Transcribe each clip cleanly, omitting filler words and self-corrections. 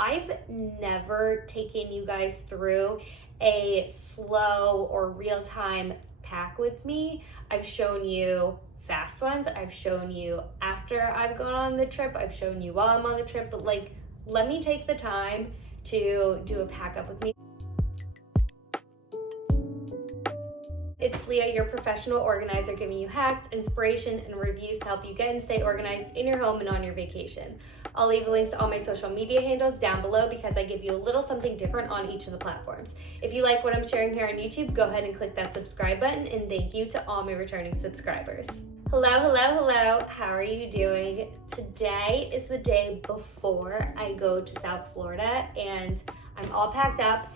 I've never taken you guys through a slow or real-time pack with me. I've shown you fast ones, I've shown you after I've gone on the trip, I've shown you while I'm on the trip, but like, let me take the time to do a pack up with me. It's Leah, your professional organizer, giving you hacks, inspiration, and reviews to help you get and stay organized in your home and on your vacation. I'll leave links to all my social media handles down below because I give you a little something different on each of the platforms. If you like what I'm sharing here on YouTube, go ahead and click that subscribe button, and thank you to all my returning subscribers. Hello. How are you doing? Today is the day before I go to South Florida, and I'm all packed up.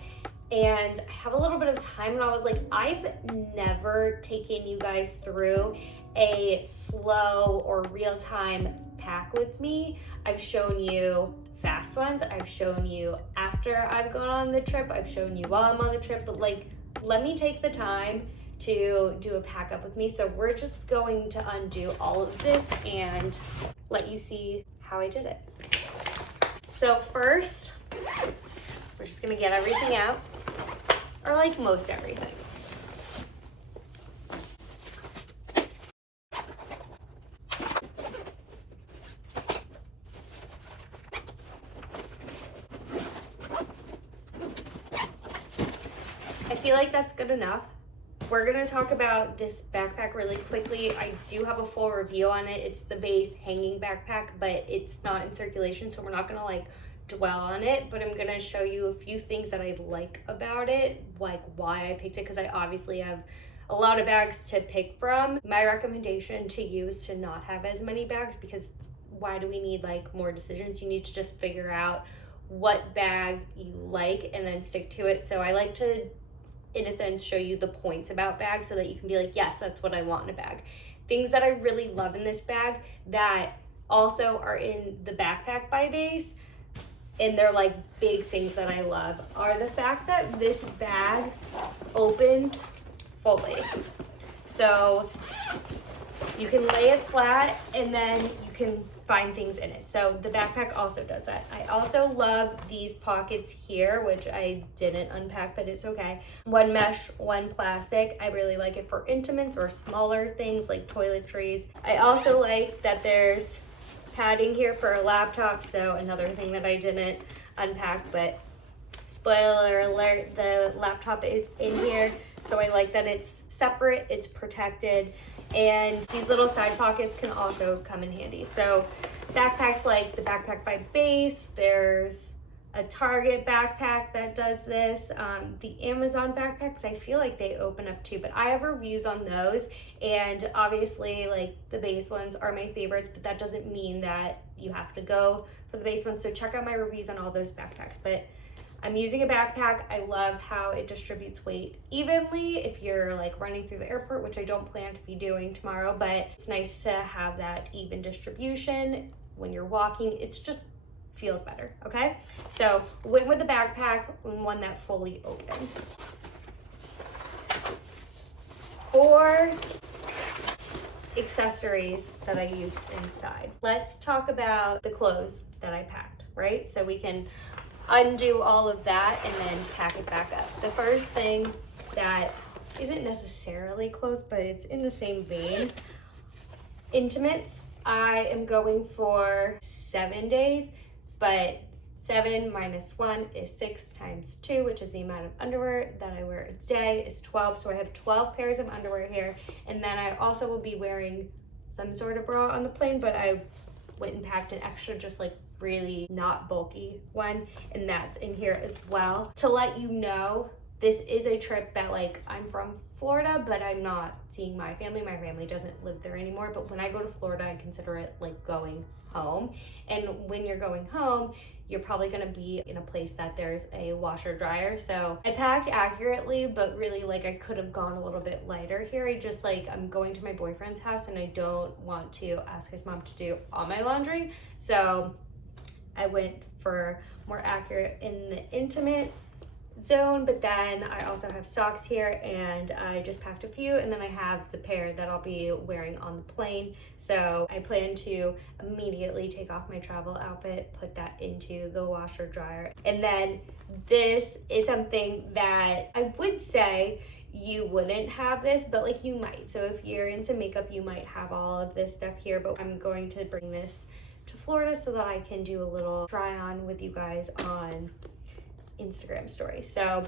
And I have a little bit of time, and I was like, I've never taken you guys through a slow or real-time pack with me. I've shown you fast ones, I've shown you after I've gone on the trip, I've shown you while I'm on the trip, but like, let me take the time to do a pack up with me. So we're just going to undo all of this and let you see how I did it. So first, we're just gonna get everything out, or like most everything. I feel like that's good enough. We're gonna talk about this backpack really quickly. I do have a full review on it. It's the base hanging backpack, but it's not in circulation, so we're not gonna like dwell on it, but I'm gonna show you a few things that I like about it, like why I picked it, because I obviously have a lot of bags to pick from. My recommendation to you is to not have as many bags, because why do we need like more decisions? You need to just figure out what bag you like and then stick to it. So I like to, in a sense, show you the points about bags so that you can be like, yes, that's what I want in a bag. Things that I really love in this bag that also are in the Backpack by Base, and they're like big things that I love, are the fact that this bag opens fully. So you can lay it flat and then you can find things in it. So the backpack also does that. I also love these pockets here, which I didn't unpack, but it's okay. One mesh, one plastic. I really like it for intimates or smaller things like toiletries. I also like that there's padding here for a laptop, so another thing that I didn't unpack, but spoiler alert, the laptop is in here, so I like that it's separate, it's protected, and these little side pockets can also come in handy. So backpacks like the Backpack by Base, there's a Target backpack that does this, the Amazon backpacks, I feel like they open up too, but I have reviews on those, and obviously like the base ones are my favorites, but that doesn't mean that you have to go for the base ones, so check out my reviews on all those backpacks. But I'm using a backpack. I love how it distributes weight evenly if you're like running through the airport, which I don't plan to be doing tomorrow, but it's nice to have that even distribution when you're walking. It's just feels better, okay? So went with the backpack and one that fully opens. For accessories that I used inside, let's talk about the clothes that I packed, right? So we can undo all of that and then pack it back up. The first thing that isn't necessarily clothes, but it's in the same vein, intimates. I am going for 7 days, but 7 minus 1 is 6 times 2, which is the amount of underwear that I wear a day, is 12. So I have 12 pairs of underwear here. And then I also will be wearing some sort of bra on the plane, but I went and packed an extra, just like really not bulky one, and that's in here as well. To let you know, this is a trip that like, I'm from Florida, but I'm not seeing my family. My family doesn't live there anymore, but when I go to Florida, I consider it like going home. And when you're going home, you're probably gonna be in a place that there's a washer dryer. So I packed accurately, but really like I could have gone a little bit lighter here. I just like, I'm going to my boyfriend's house and I don't want to ask his mom to do all my laundry. So I went for more accurate in the intimate zone, but then I also have socks here, and I just packed a few, and then I have the pair that I'll be wearing on the plane. So I plan to immediately take off my travel outfit, put that into the washer dryer. And then this is something that I would say you wouldn't have this, but like you might. So if you're into makeup, you might have all of this stuff here, but I'm going to bring this to Florida so that I can do a little try on with you guys on Instagram story. So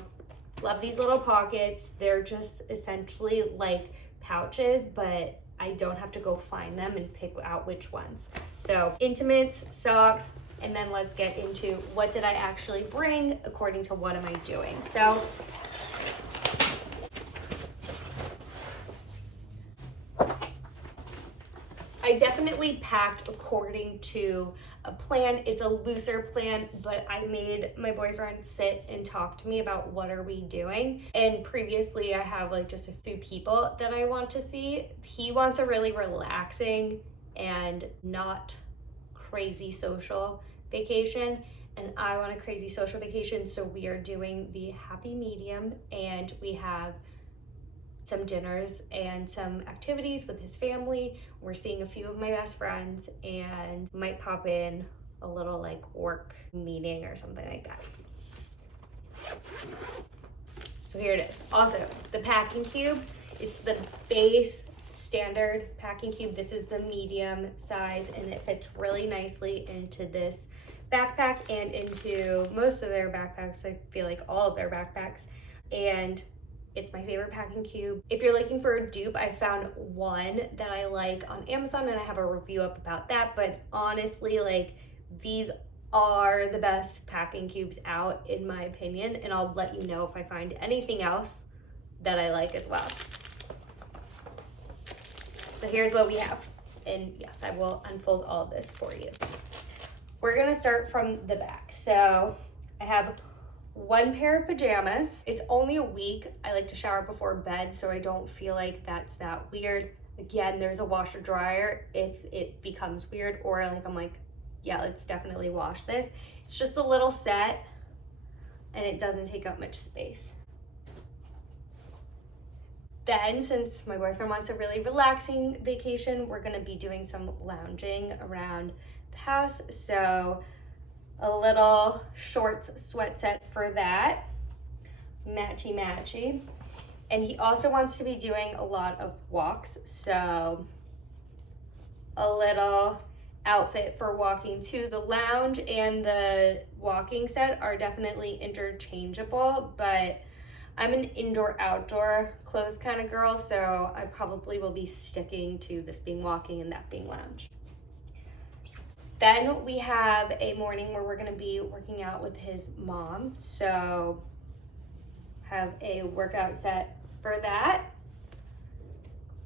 love these little pockets. They're just essentially like pouches, but I don't have to go find them and pick out which ones. So intimates, socks, and then let's get into what did I actually bring according to what am I doing. So I definitely packed according to a plan. It's a looser plan, but I made my boyfriend sit and talk to me about what are we doing. And previously I have like just a few people that I want to see. He wants a really relaxing and not crazy social vacation, and I want a crazy social vacation. So we are doing the happy medium, and we have some dinners and some activities with his family. We're seeing a few of my best friends, and might pop in a little like work meeting or something like that. So here it is. Also, the packing cube is the base standard packing cube. This is the medium size, and it fits really nicely into this backpack and into most of their backpacks. I feel like all of their backpacks. And it's my favorite packing cube. If you're looking for a dupe, I found one that I like on Amazon, and I have a review up about that. But honestly, like, these are the best packing cubes out in my opinion, and I'll let you know if I find anything else that I like as well. So here's what we have. And yes, I will unfold all of this for you. We're gonna start from the back. So I have one pair of pajamas. It's only a week. I like to shower before bed, so I don't feel like that's that weird. Again, there's a washer dryer if it becomes weird, or like I'm like, yeah, let's definitely wash this. It's just a little set, and it doesn't take up much space. Then, since my boyfriend wants a really relaxing vacation, we're gonna be doing some lounging around the house. So a little shorts sweat set for that, matchy matchy. And he also wants to be doing a lot of walks, so a little outfit for walking to the lounge and the walking set are definitely interchangeable, but I'm an indoor outdoor clothes kind of girl, so I probably will be sticking to this being walking and that being lounge. Then we have a morning where we're gonna be working out with his mom. So have a workout set for that.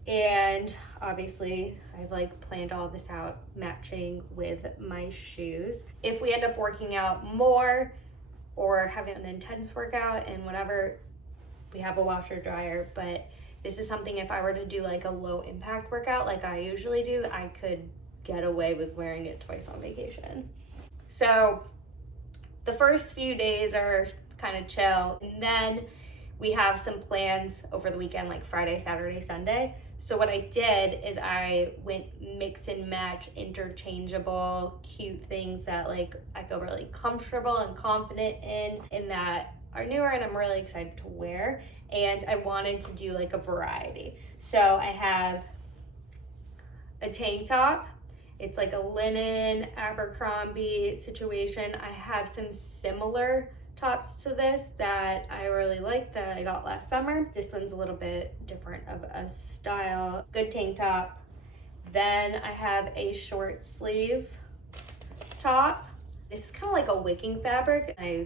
And obviously I've like planned all this out matching with my shoes. If we end up working out more or having an intense workout and whatever, we have a washer dryer, but this is something if I were to do like a low impact workout like I usually do, I could get away with wearing it twice on vacation. So the first few days are kind of chill, and then we have some plans over the weekend, like Friday, Saturday, Sunday. So what I did is I went mix and match interchangeable cute things that like I feel really comfortable and confident in that are newer and I'm really excited to wear, and I wanted to do like a variety. So I have a tank top. It's like a linen Abercrombie situation. I have some similar tops to this that I really like that I got last summer. This one's a little bit different of a style. Good tank top. Then I have a short sleeve top. This is kind of like a wicking fabric. I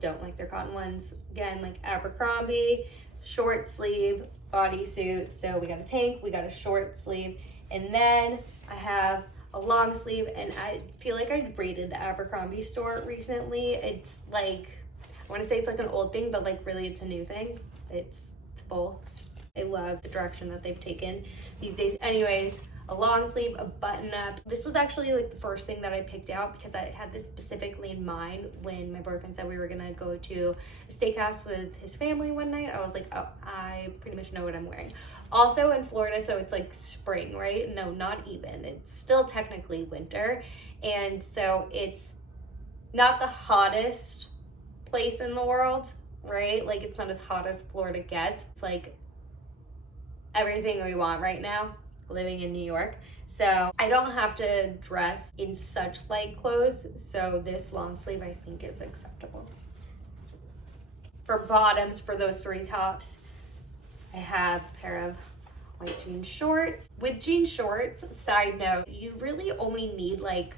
don't like their cotton ones. Again, like Abercrombie, short sleeve, bodysuit. So we got a tank, we got a short sleeve, and then I have a long sleeve, and I feel like I raided the Abercrombie store recently. It's like, I want to say it's like an old thing, but like really it's a new thing. It's both. I love the direction that they've taken these days. Anyways, a long sleeve, a button up. This was actually like the first thing that I picked out because I had this specifically in mind when my boyfriend said we were gonna go to a steakhouse with his family one night. I was like, oh, I pretty much know what I'm wearing. Also in Florida, so it's like spring, right? No, not even. It's still technically winter. And so it's not the hottest place in the world, right? Like it's not as hot as Florida gets. It's like everything we want right now living in New York. So I don't have to dress in such light clothes. So this long sleeve I think is acceptable. For bottoms, for those three tops, I have a pair of white jean shorts. With jean shorts, side note, you really only need like,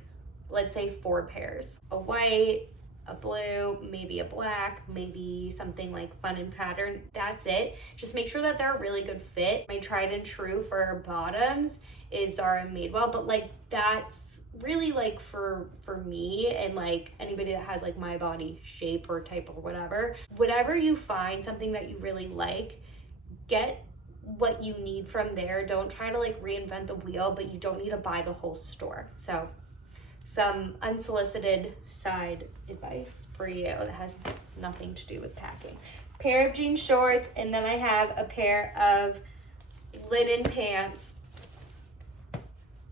let's say 4 pairs. A white, a blue, maybe a black, maybe something like fun and pattern. That's it. Just make sure that they're a really good fit. My tried and true for bottoms is Zara and Madewell, but like that's really like for me and like anybody that has like my body shape or type or whatever. Whatever you find, something that you really like, get what you need from there. Don't try to like reinvent the wheel, but you don't need to buy the whole store. So some unsolicited side advice for you that has nothing to do with packing. Pair of jean shorts, and then I have a pair of linen pants.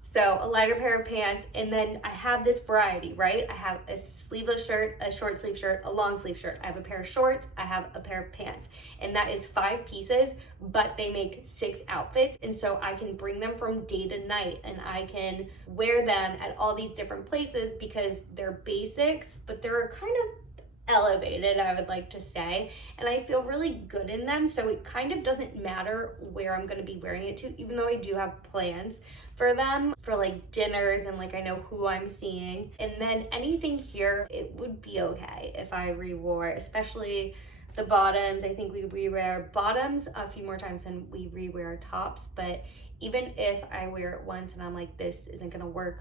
So a lighter pair of pants, and then I have this variety, right? I have a sleeveless shirt, a short sleeve shirt, a long sleeve shirt. I have a pair of shorts, I have a pair of pants, and that is 5 pieces, but they make 6 outfits, and so I can bring them from day to night, and I can wear them at all these different places because they're basics, but they're kind of elevated, I would like to say, and I feel really good in them. So it kind of doesn't matter where I'm going to be wearing it to, even though I do have plans for them for like dinners and like I know who I'm seeing. And then anything here, it would be okay if I rewore, especially the bottoms. I think we rewear bottoms a few more times than we rewear tops, but even if I wear it once and I'm like, this isn't gonna work,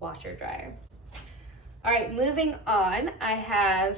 washer dryer. All right, moving on, I have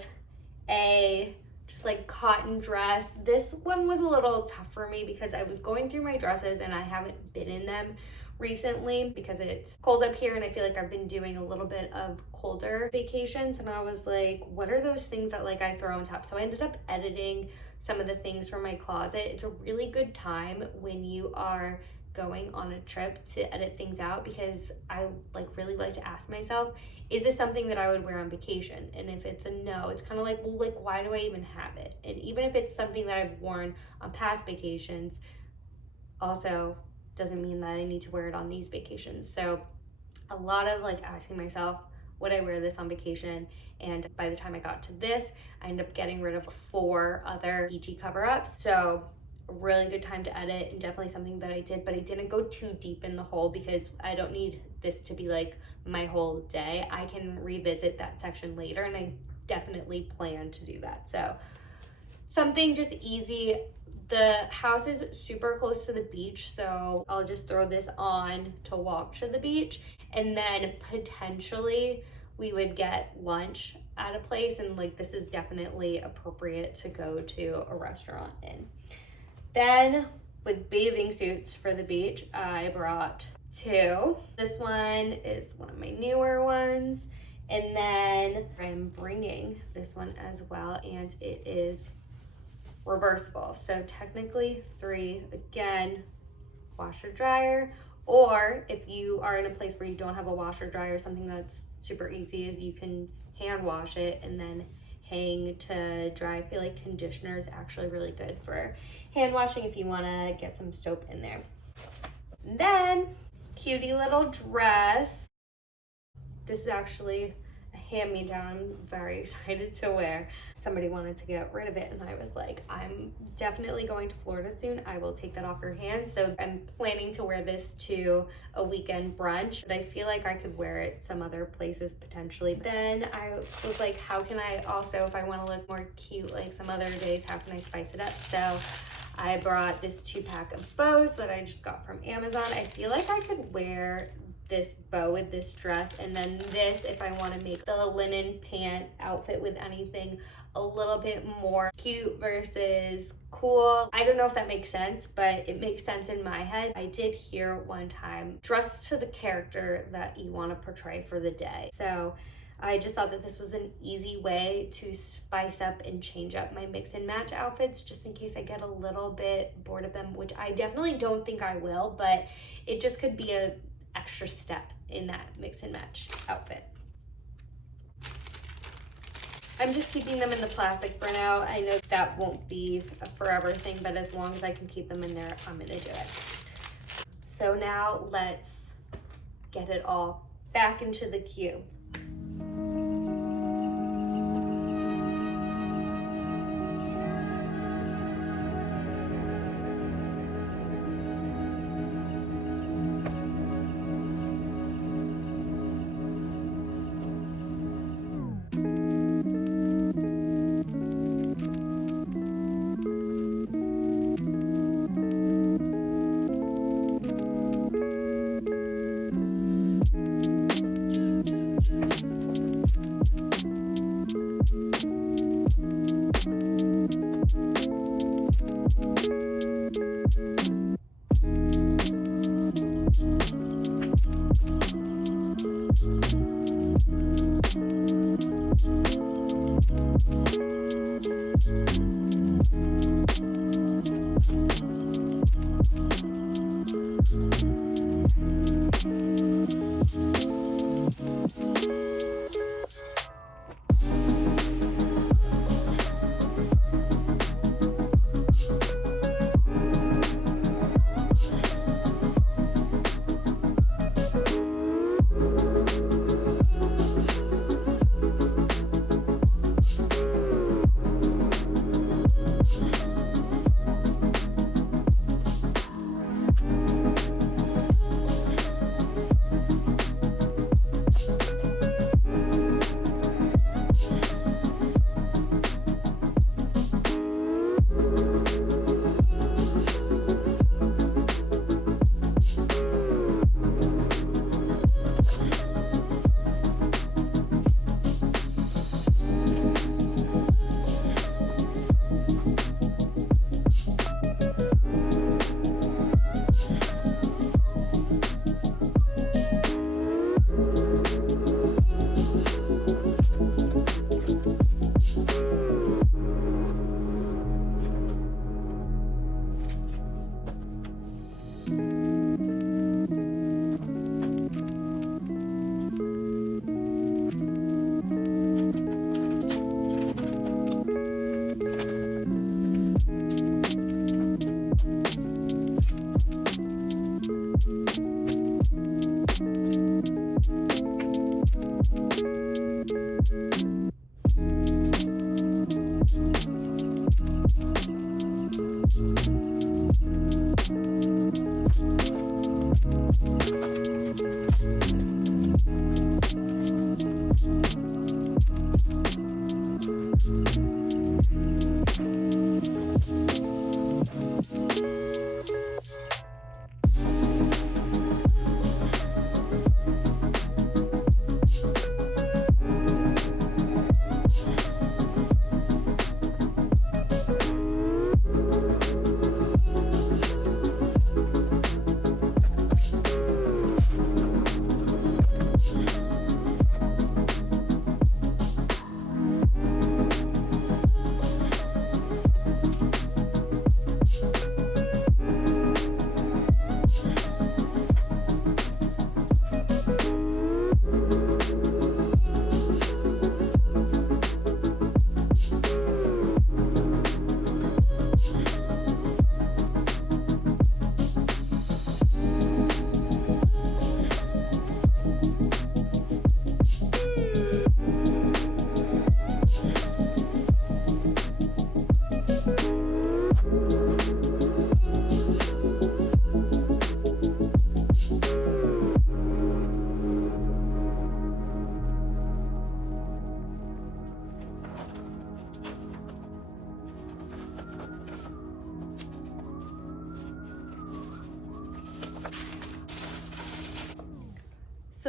a just like cotton dress. This one was a little tough for me because I was going through my dresses and I haven't been in them recently because it's cold up here and I feel like I've been doing a little bit of colder vacations, and I was like, what are those things that like I throw on top? So I ended up editing some of the things from my closet. It's a really good time when you are going on a trip to edit things out because I like really like to ask myself, is this something that I would wear on vacation? And if it's a no, it's kind of like, well, like, why do I even have it? And even if it's something that I've worn on past vacations, also doesn't mean that I need to wear it on these vacations. So a lot of like asking myself, would I wear this on vacation? And by the time I got to this, I ended up getting rid of 4 other beachy cover-ups. So a really good time to edit and definitely something that I did, but I didn't go too deep in the hole because I don't need this to be like my whole day. I can revisit that section later, and I definitely plan to do that. So something just easy. The house is super close to the beach, so I'll just throw this on to walk to the beach, and then potentially we would get lunch at a place, and like this is definitely appropriate to go to a restaurant in. Then with bathing suits for the beach, I brought 2. This one is one of my newer ones, and then I'm bringing this one as well, and it is reversible. So technically 3, again, washer dryer, or if you are in a place where you don't have a washer dryer, something that's super easy is you can hand wash it and then hang to dry. I feel like conditioner is actually really good for hand washing if you want to get some soap in there. And then cutie little dress. This is actually a hand-me-down. I'm very excited to wear. Somebody wanted to get rid of it, and I was like, I'm definitely going to Florida soon. I will take that off your hands. So I'm planning to wear this to a weekend brunch, but I feel like I could wear it some other places potentially. Then I was like, how can I also, if I want to look more cute like some other days, how can I spice it up? So I brought this 2-pack of bows that I just got from Amazon. I feel like I could wear this bow with this dress, and then this if I want to make the linen pant outfit with anything a little bit more cute versus cool. I don't know if that makes sense, but it makes sense in my head. I did hear one time, dress to the character that you want to portray for the day. So I just thought that this was an easy way to spice up and change up my mix and match outfits, just in case I get a little bit bored of them, which I definitely don't think I will, but it just could be an extra step in that mix and match outfit. I'm just keeping them in the plastic for now. I know that won't be a forever thing, but as long as I can keep them in there, I'm gonna do it. So now let's get it all back into the cube.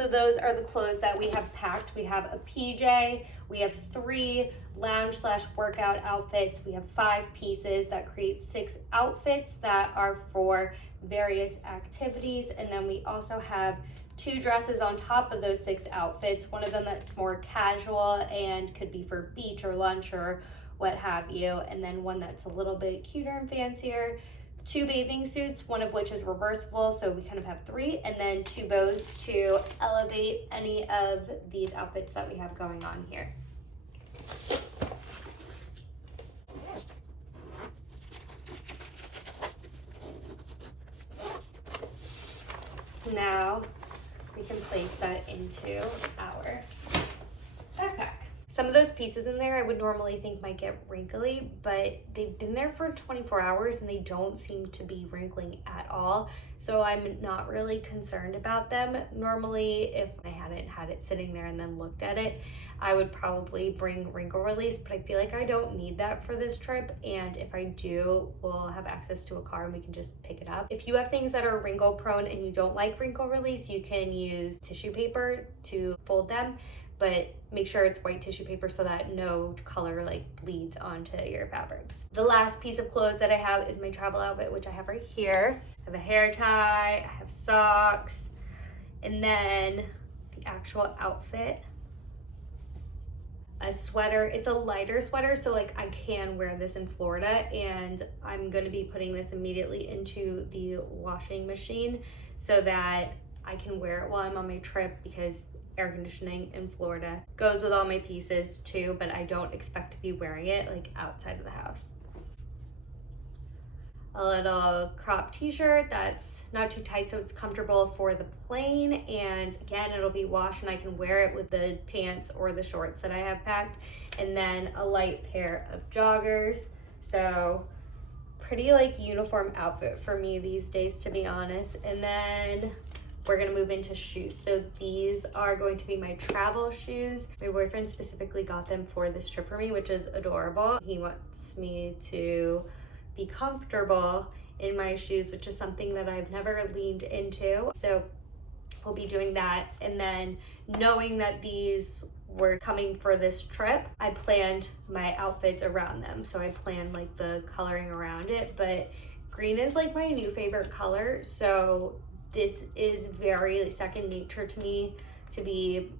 So those are the clothes that we have packed. We have a PJ, we have 3 lounge/workout outfits, we have 5 pieces that create 6 outfits that are for various activities, and then we also have 2 dresses on top of those 6 outfits. One of them that's more casual and could be for beach or lunch or what have you, and then one that's a little bit cuter and fancier. 2 bathing suits, one of which is reversible, so we kind of have 3, and then 2 bows to elevate any of these outfits that we have going on here. So now we can place that into our backpack. Some of those pieces in there I would normally think might get wrinkly, but they've been there for 24 hours and they don't seem to be wrinkling at all. So I'm not really concerned about them. Normally, if I hadn't had it sitting there and then looked at it, I would probably bring wrinkle release, but I feel like I don't need that for this trip. And if I do, we'll have access to a car and we can just pick it up. If you have things that are wrinkle prone and you don't like wrinkle release, you can use tissue paper to fold them, but make sure it's white tissue paper so that no color like bleeds onto your fabrics. The last piece of clothes that I have is my travel outfit, which I have right here. I have a hair tie, I have socks, and then the actual outfit. A sweater. It's a lighter sweater, so like I can wear this in Florida, and I'm gonna be putting this immediately into the washing machine so that I can wear it while I'm on my trip, because air conditioning in Florida goes with all my pieces too, but I don't expect to be wearing it like outside of the house. A little crop t-shirt that's not too tight so it's comfortable for the plane, and again it'll be washed and I can wear it with the pants or the shorts that I have packed. And then a light pair of joggers. So pretty like uniform outfit for me these days, to be honest. And then we're gonna move into shoes. So these are going to be my travel shoes. My boyfriend specifically got them for this trip for me, which is adorable. He wants me to be comfortable in my shoes, which is something that I've never leaned into. So we'll be doing that. And then knowing that these were coming for this trip, I planned my outfits around them. So I planned like the coloring around it, but green is like my new favorite color. So this is very second nature to me to be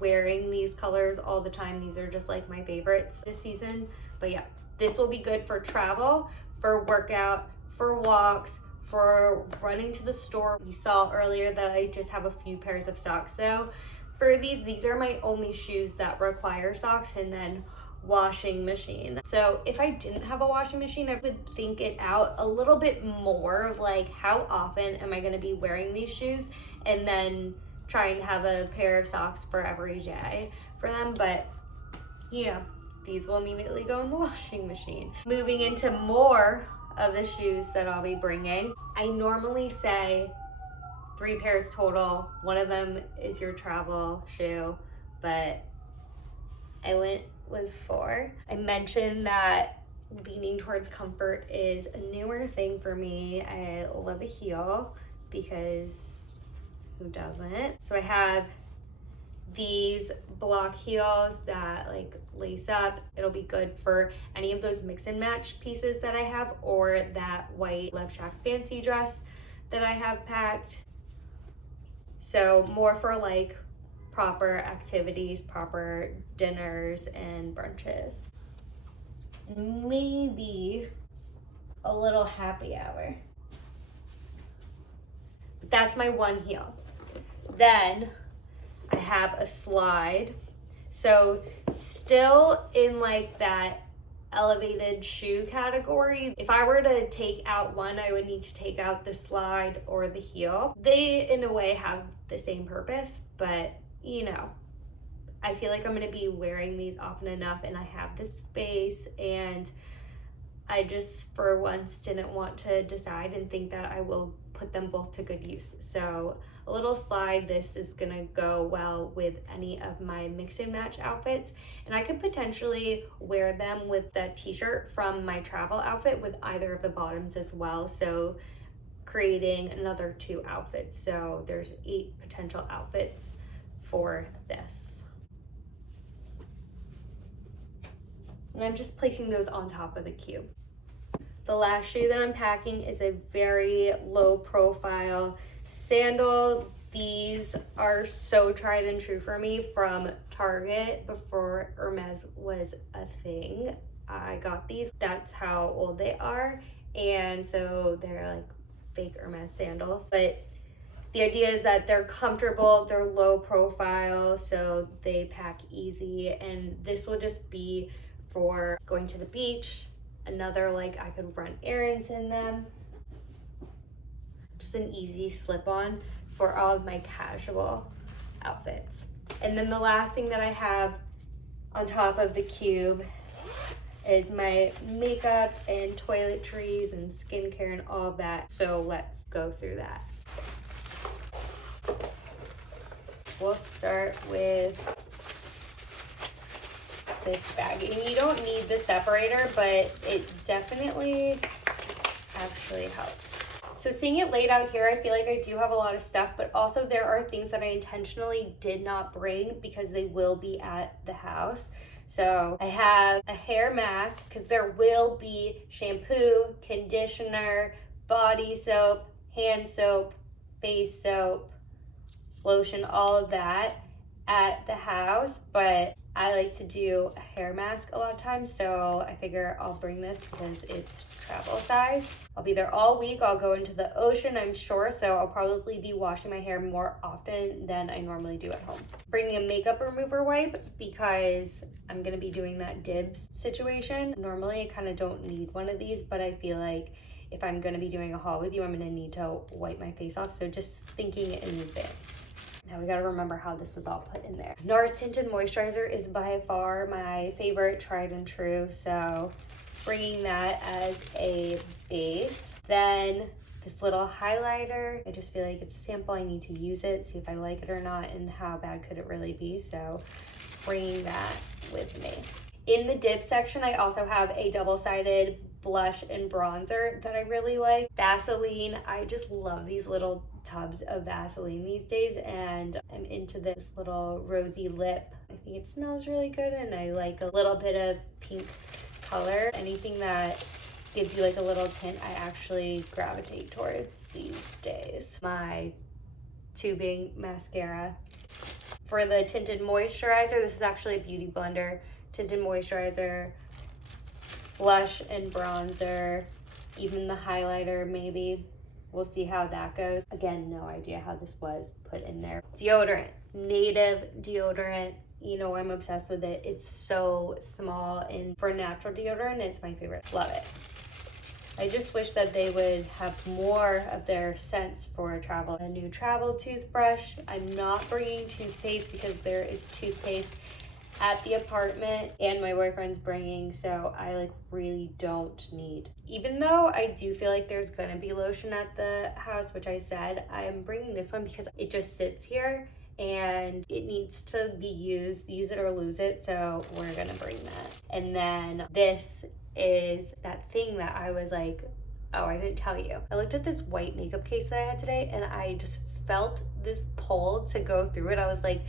wearing these colors all the time. These are just like my favorites this season. But yeah, this will be good for travel, for workout, for walks, for running to the store. You saw earlier that I just have a few pairs of socks. So for these are my only shoes that require socks, and then washing machine. So if I didn't have a washing machine, I would think it out a little bit more, like how often am I gonna be wearing these shoes, and then trying to have a pair of socks for every day for them. But yeah, these will immediately go in the washing machine. Moving into more of the shoes that I'll be bringing. I normally say 3 pairs total. One of them is your travel shoe, but I went with 4. I mentioned that leaning towards comfort is a newer thing for me. I love a heel, because who doesn't? So I have these block heels that like lace up. It'll be good for any of those mix and match pieces that I have, or that white Love Shack fancy dress that I have packed. So more for like proper activities, proper dinners and brunches. Maybe a little happy hour. But that's my one heel. Then I have a slide. So still in like that elevated shoe category. If I were to take out one, I would need to take out the slide or the heel. They in a way have the same purpose, but you know, I feel like I'm gonna be wearing these often enough and I have the space, and I just for once didn't want to decide and think that I will put them both to good use. So a little slide, this is gonna go well with any of my mix and match outfits, and I could potentially wear them with that t-shirt from my travel outfit with either of the bottoms as well, so creating another 2 outfits. So there's 8 potential outfits for this. And I'm just placing those on top of the cube. The last shoe that I'm packing is a very low profile sandal. These are so tried and true for me from Target before Hermes was a thing. I got these, that's how old they are. And so they're like fake Hermes sandals. But the idea is that they're comfortable, they're low profile, so they pack easy. And this will just be for going to the beach. Another, like, I could run errands in them. Just an easy slip-on for all of my casual outfits. And then the last thing that I have on top of the cube is my makeup and toiletries and skincare and all of that. So let's go through that. We'll start with this baggie. And you don't need the separator, but it definitely actually helps. So seeing it laid out here, I feel like I do have a lot of stuff, but also there are things that I intentionally did not bring because they will be at the house. So I have a hair mask because there will be shampoo, conditioner, body soap, hand soap, face soap, lotion, all of that at the house, but I like to do a hair mask a lot of times, so I figure I'll bring this because it's travel size. I'll be there all week. I'll go into the ocean, I'm sure, so I'll probably be washing my hair more often than I normally do at home. Bringing a makeup remover wipe because I'm gonna be doing that dibs situation. Normally I kind of don't need one of these, but I feel like if I'm gonna be doing a haul with you, I'm gonna need to wipe my face off, so just thinking in advance. Now we gotta remember how this was all put in there. NARS Tinted Moisturizer is by far my favorite, tried and true, so bringing that as a base. Then this little highlighter, I just feel like it's a sample, I need to use it, see if I like it or not, and how bad could it really be, so bringing that with me. In the dip section, I also have a double-sided blush and bronzer that I really like. Vaseline, I just love these little tubs of Vaseline these days, and I'm into this little rosy lip. I think it smells really good, and I like a little bit of pink color. Anything that gives you like a little tint, I actually gravitate towards these days. My tubing mascara. For the tinted moisturizer, this is actually a beauty blender. Tinted moisturizer, blush and bronzer, even the highlighter maybe. We'll see how that goes. Again, no idea how this was put in there. Deodorant, Native deodorant. You know, I'm obsessed with it. It's so small, and for natural deodorant, it's my favorite. Love it. I just wish that they would have more of their scents for travel. A new travel toothbrush. I'm not bringing toothpaste because there is toothpaste at the apartment and my boyfriend's bringing, so I like really don't need. Even though I do feel like there's gonna be lotion at the house, which I said, I'm bringing this one because it just sits here and it needs to be used, use it or lose it, so we're gonna bring that. And then this is that thing that I was like, oh, I didn't tell you. I looked at this white makeup case that I had today and I just felt this pull to go through it. I was like,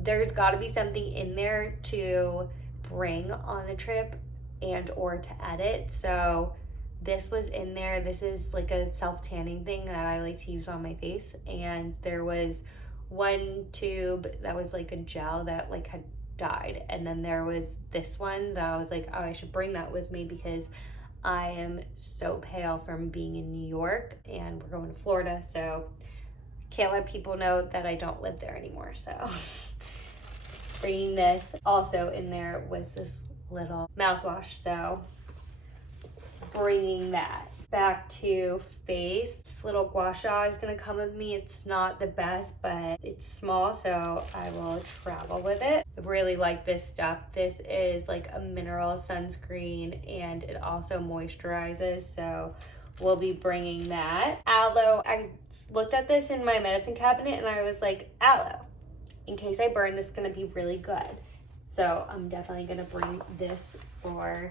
there's got to be something in there to bring on the trip and or to edit. So this was in there. This is like a self-tanning thing that I like to use on my face, and there was one tube that was like a gel that like had died, and then there was this one that I was like, oh, I should bring that with me because I am so pale from being in New York and we're going to Florida, so can't let people know that I don't live there anymore. So bringing this. Also in there was this little mouthwash, so bringing that. Back to face. This little gua sha is gonna come with me. It's not the best, but it's small, so I will travel with it. I really like this stuff. This is like a mineral sunscreen and it also moisturizes, so we'll be bringing that. Aloe, I looked at this in my medicine cabinet and I was like, aloe. In case I burn, this is gonna be really good. So I'm definitely gonna bring this for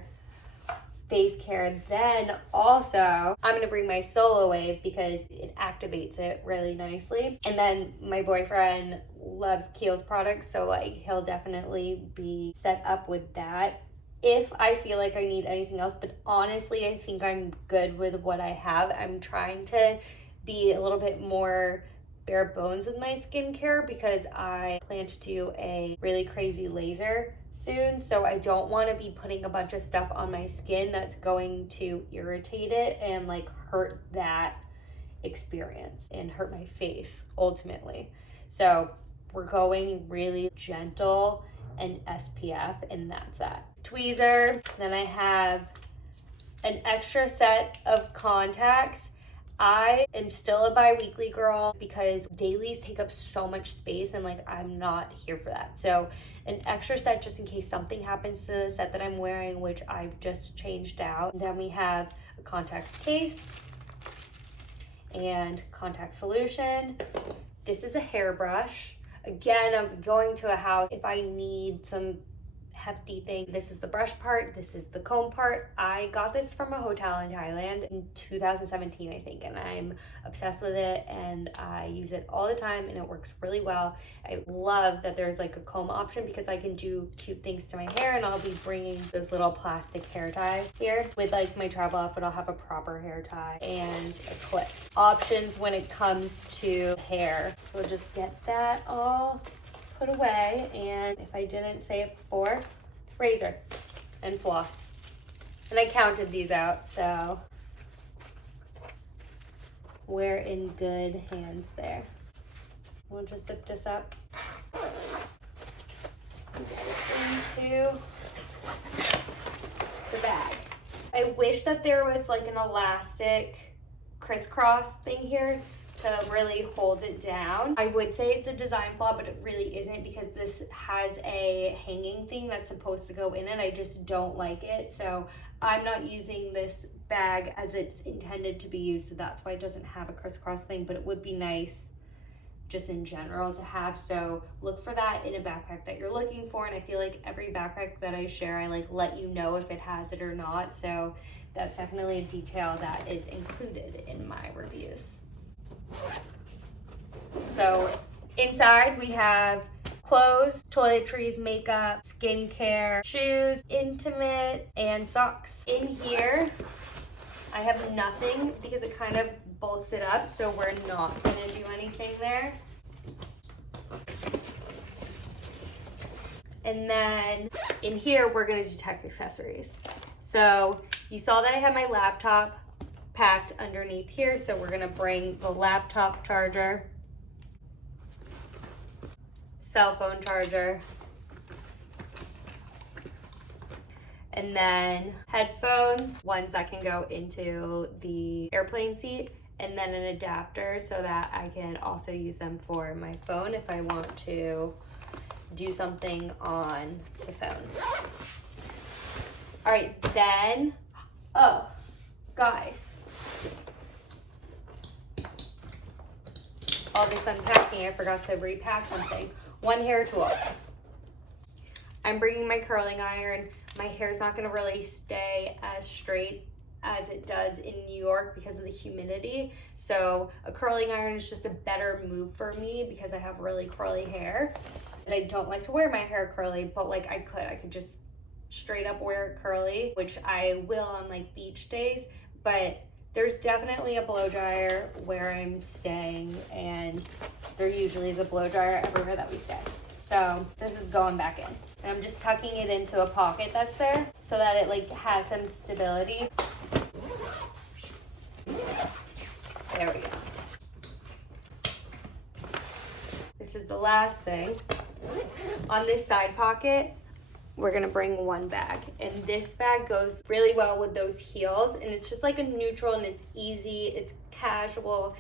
face care. Then also I'm gonna bring my Solo Wave because it activates it really nicely. And then my boyfriend loves Kiehl's products, so like he'll definitely be set up with that if I feel like I need anything else. But honestly, I think I'm good with what I have. I'm trying to be a little bit more bare bones with my skincare because I plan to do a really crazy laser soon, so I don't want to be putting a bunch of stuff on my skin that's going to irritate it and like hurt that experience and hurt my face ultimately. So we're going really gentle and SPF, and that's that. Tweezer. Then I have an extra set of contacts. I am still a bi-weekly girl because dailies take up so much space and like I'm not here for that. So an extra set just in case something happens to the set that I'm wearing, which I've just changed out. Then we have a contacts case and contact solution. This is a hairbrush. Again, I'm going to a house if I need some hefty thing. This is the brush part, this is the comb part. I got this from a hotel in Thailand in 2017, I think, and I'm obsessed with it and I use it all the time and it works really well. I love that there's like a comb option because I can do cute things to my hair, and I'll be bringing those little plastic hair ties here. With like my travel outfit, I'll have a proper hair tie and a clip. Options when it comes to hair. So we'll just get that all put away, and if I didn't say it before, razor and floss. And I counted these out, so we're in good hands there. We'll just zip this up and get it into the bag. I wish that there was like an elastic crisscross thing here to really hold it down. I would say it's a design flaw, but it really isn't because this has a hanging thing that's supposed to go in it. I just don't like it. So I'm not using this bag as it's intended to be used. So that's why it doesn't have a crisscross thing, but it would be nice just in general to have. So look for that in a backpack that you're looking for. And I feel like every backpack that I share, I like let you know if it has it or not. So that's definitely a detail that is included in my reviews. So inside we have clothes, toiletries, makeup, skincare, shoes, intimate, and socks. In here, I have nothing because it kind of bulks it up, so we're not gonna do anything there. And then in here, we're gonna do tech accessories. So you saw that I had my laptop packed underneath here, so we're gonna bring the laptop charger, cell phone charger, and then headphones, ones that can go into the airplane seat, and then an adapter so that I can also use them for my phone if I want to do something on the phone. All right, then, oh, guys, all this unpacking, I forgot to repack something. One hair tool. I'm bringing my curling iron. My hair's not gonna really stay as straight as it does in New York because of the humidity. So a curling iron is just a better move for me because I have really curly hair. And I don't like to wear my hair curly, but like I could just straight up wear it curly, which I will on like beach days, but there's definitely a blow dryer where I'm staying, and there usually is a blow dryer everywhere that we stay. So this is going back in. And I'm just tucking it into a pocket that's there so that it like has some stability. There we go. This is the last thing. On this side pocket, we're gonna bring one bag, and this bag goes really well with those heels, and it's just like a neutral, and it's easy, it's casual.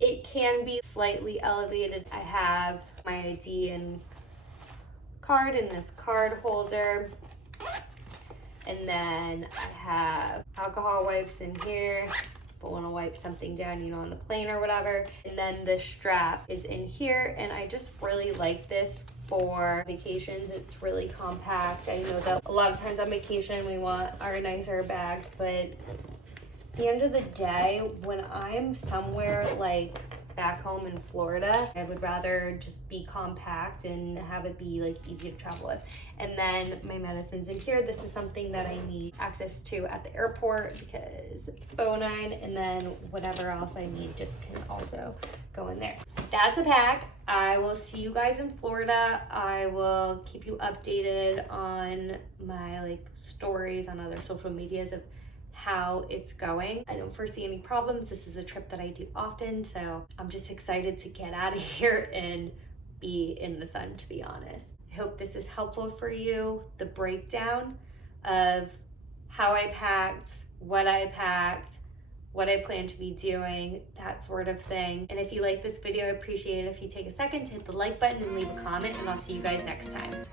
It can be slightly elevated. I have my ID and card in this card holder, and then I have alcohol wipes in here if I want to wipe something down, you know, on the plane or whatever. And then the strap is in here, and I just really like this for vacations. It's really compact. I know that a lot of times on vacation we want our nicer bags, but at the end of the day, when I'm somewhere like back home in Florida, I would rather just be compact and have it be like easy to travel with. And then my medicines in here, this is something that I need access to at the airport because phone, and then whatever else I need just can also go in there. That's a pack. I will see you guys in Florida. I will keep you updated on my like stories on other social medias of how it's going. I don't foresee any problems. This is a trip that I do often, so I'm just excited to get out of here and be in the sun, to be honest. I hope this is helpful for you, the breakdown of how I packed, what I plan to be doing, that sort of thing. And if you like this video, I appreciate it if you take a second to hit the like button and leave a comment, and I'll see you guys next time.